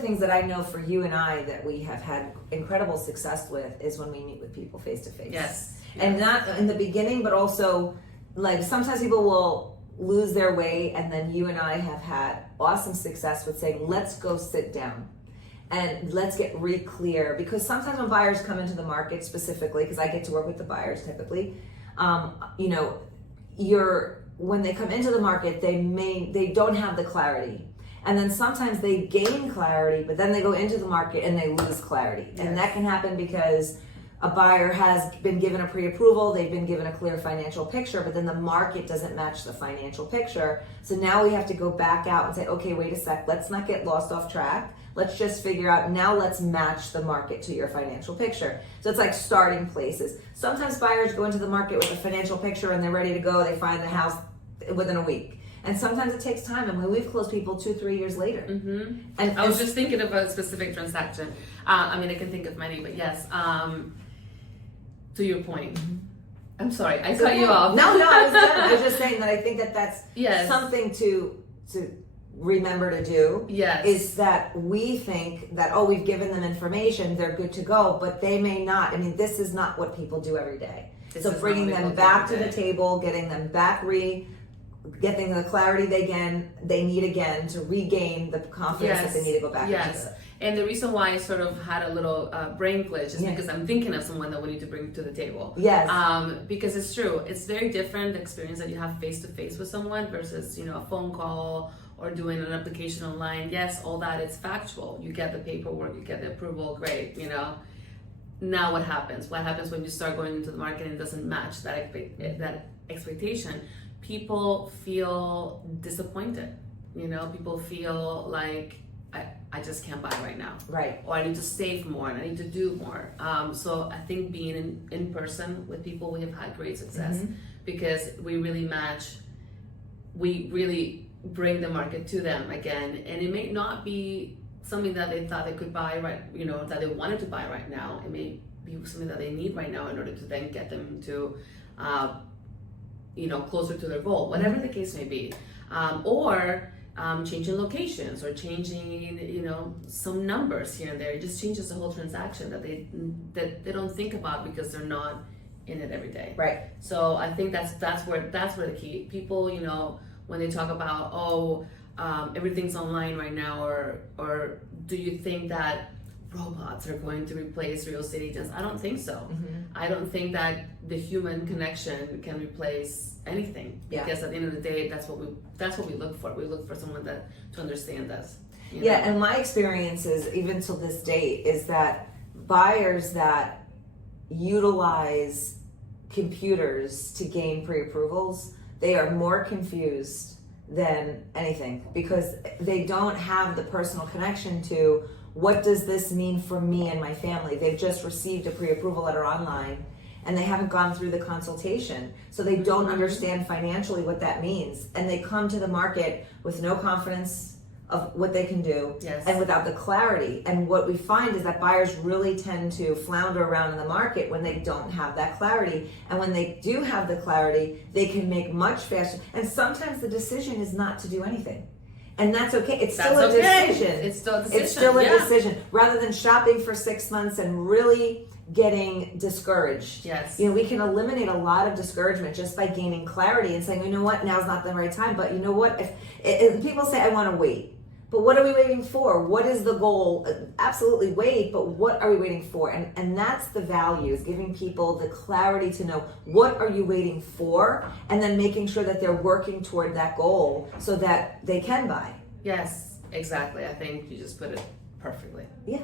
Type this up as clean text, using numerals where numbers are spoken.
Things that I know for you and I that we have had incredible success with is when we meet with people face to face. Yes. And not in the beginning, but also like sometimes people will lose their way, and then you and I have had awesome success with saying, let's go sit down and let's get clear, because sometimes when buyers come into the market specifically, because I get to work with the buyers typically, when they come into the market, they don't have the clarity. And then sometimes they gain clarity, but then they go into the market and they lose clarity. Yes. And that can happen because a buyer has been given a pre-approval, they've been given a clear financial picture, but then the market doesn't match the financial picture. So now we have to go back out and say, okay, wait a sec, let's not get lost off track. Let's just figure out, now let's match the market to your financial picture. So it's like starting places. Sometimes buyers go into the market with a financial picture and they're ready to go, they find the house within a week. And sometimes it takes time. I mean, we've closed people 2-3 years later. Mm-hmm. And I was just thinking of a specific transaction. I can think of many, but yes. To your point. Mm-hmm. I'm sorry, I cut you off. No, I was done. I was just saying that I think that that's something to remember to do. Yes. Is that we think that, we've given them information, they're good to go, but they may not. I mean, this is not what people do every day. So bringing them back to the table, getting them back getting the clarity they need again to regain the confidence that they need to go back into it. And the reason why I sort of had a little brain glitch is because I'm thinking of someone that we need to bring to the table. Yes. Because it's true. It's very different, the experience that you have face to face with someone versus, a phone call or doing an application online. Yes, all that is factual. You get the paperwork, you get the approval, great, Now what happens? What happens when you start going into the market and it doesn't match that expectation? People feel disappointed. People feel like I just can't buy right now. Right. Or I need to save more and I need to do more. So I think being in person with people, we have had great success because we really match. We really bring the market to them again, and it may not be something that they thought they could buy that they wanted to buy right now. It may be something that they need right now in order to then get them to closer to their goal, whatever the case may be, or changing locations or changing, some numbers here and there. It just changes the whole transaction that they don't think about because they're not in it every day. Right. So I think that's where the key. People, when they talk about everything's online right now, or do you think that robots are going to replace real estate agents? I don't think so. I don't think that the human connection can replace anything, because at the end of the day, that's what we look for. We look for someone to understand us. And my experience is, even till this date, is that buyers that utilize computers to gain pre-approvals, they are more confused than anything because they don't have the personal connection to what does this mean for me and my family. They've just received a pre-approval letter online and they haven't gone through the consultation, so they don't understand financially what that means, and they come to the market with no confidence of what they can do and without the clarity. And what we find is that buyers really tend to flounder around in the market when they don't have that clarity, and when they do have the clarity, they can make much faster, and sometimes the decision is not to do anything. And that's okay. It's still a decision. It's still a decision. It's still a decision. Rather than shopping for 6 months and really getting discouraged. Yes. We can eliminate a lot of discouragement just by gaining clarity and saying, you know what, now's not the right time. But you know what, if people say, I want to wait. But what are we waiting for? What is the goal? Absolutely wait, but what are we waiting for? And that's the value, is giving people the clarity to know what are you waiting for, and then making sure that they're working toward that goal so that they can buy. Yes, exactly. I think you just put it perfectly. Yeah.